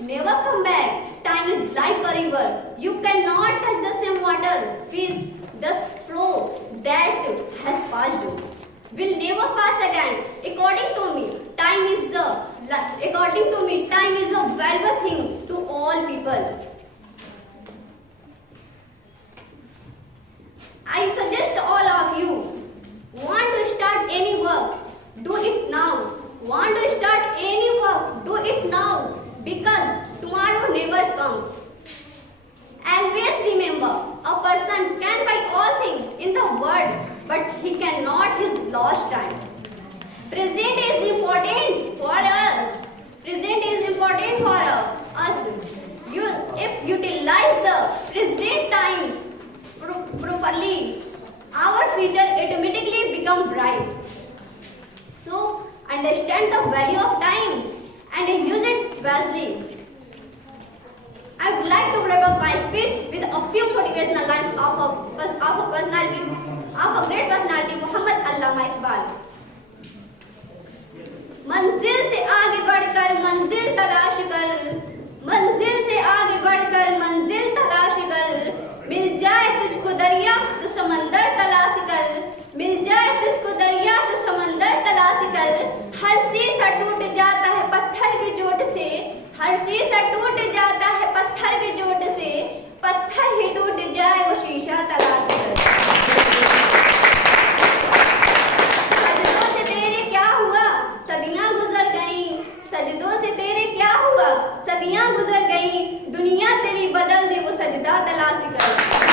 never come back. Time is like a river. You cannot touch the same water which the flow that has passed will never pass again. According to me, time is a valuable thing to all people. I suggest all of you want to start any work, do it now. Want to start any work, do it now, because tomorrow never comes. Always remember, a person can buy all things in the world, but he cannot his lost time. Present is important for us. Present is important for us. If utilize the present time properly, our future automatically become bright. So, understand the value of time and use it wisely. I would like to wrap up my speech with a few motivational lines of a great personality, Muhammad Allama Iqbal. मंजिल से आगे बढ़कर मंजिल तलाश कर, मंजिल से आगे बढ़कर मंजिल तलाश कर, मिल जाए तुझको दरिया तो समंदर तलाश कर, मिल जाए तुझको दरिया तो समंदर तलाश कर, हर शीशा टूट जाता है पत्थर की चोट से, हर शीशा टूट जाता है पत्थर की चोट से, पत्थर ही टूट जाए वो शीशा तलाश कर। सजदों से तेरे क्या हुआ सदियां गुजर गईं, सजदों से तेरे क्या हुआ सदियां गुजर गईं, दुनिया तेरी बदल दे वो सजदा तलाश कर।